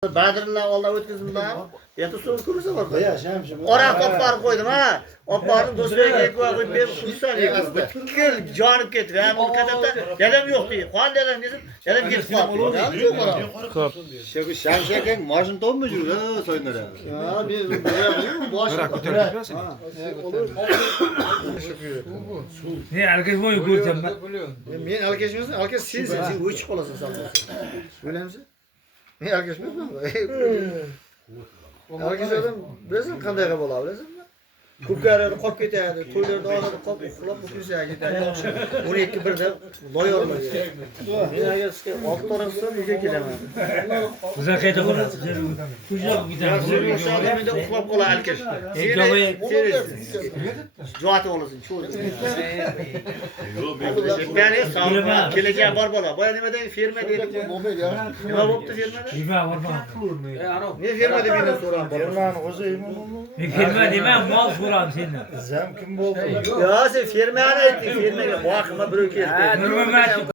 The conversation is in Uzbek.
Badrilla Allah o'tkazimdan. Endi suv ko'rsa bor. Ya shamshim. Oraq opar qo'ydim ha. Oparni do'stlarga qo'yib berib xursand edim. Kel jonib ketdi. Ha, bu qadamda dadam yo'q deydi. Qon dadam dedim. Dadam ketib qoldi. Xo'p. Shu shamshakang mashina topmi yurdi so'ynara. Ha, men bosh ko'tarib ketmasin. Ne alkashmoy ko'rsam ben. Men alkashmasam, alkash sen o'chib qolasan sen. Bilamsan? Men alkashmayman. Alkash odam bilasan qanday bo'ladi bilasanmi? Ko'pkarlar qolib ketadi, to'ylarda odam qolib uxlab o'tirsa ketadi. 12 birda loy olmaydi. Men agar sizga olib tarafsam uyga kelaman. Biza qayta qolasiz. Kujab gidamiz. Menda uxlab qolar alkash. Jo'ati olasin, cho'l. Yani sağlıklı keleceğe bor bola. Boya nima deydi? Ferma deydi. Nima bo'pti fermada? Nima borma. Ne ferma deb meni so'rab bor. Fermani o'zi imom. Men ferma dema, mol so'ram sendan. Zam kim bo'ldi? Ya sen fermani aytding, fermaga boqma birov keldi. Nima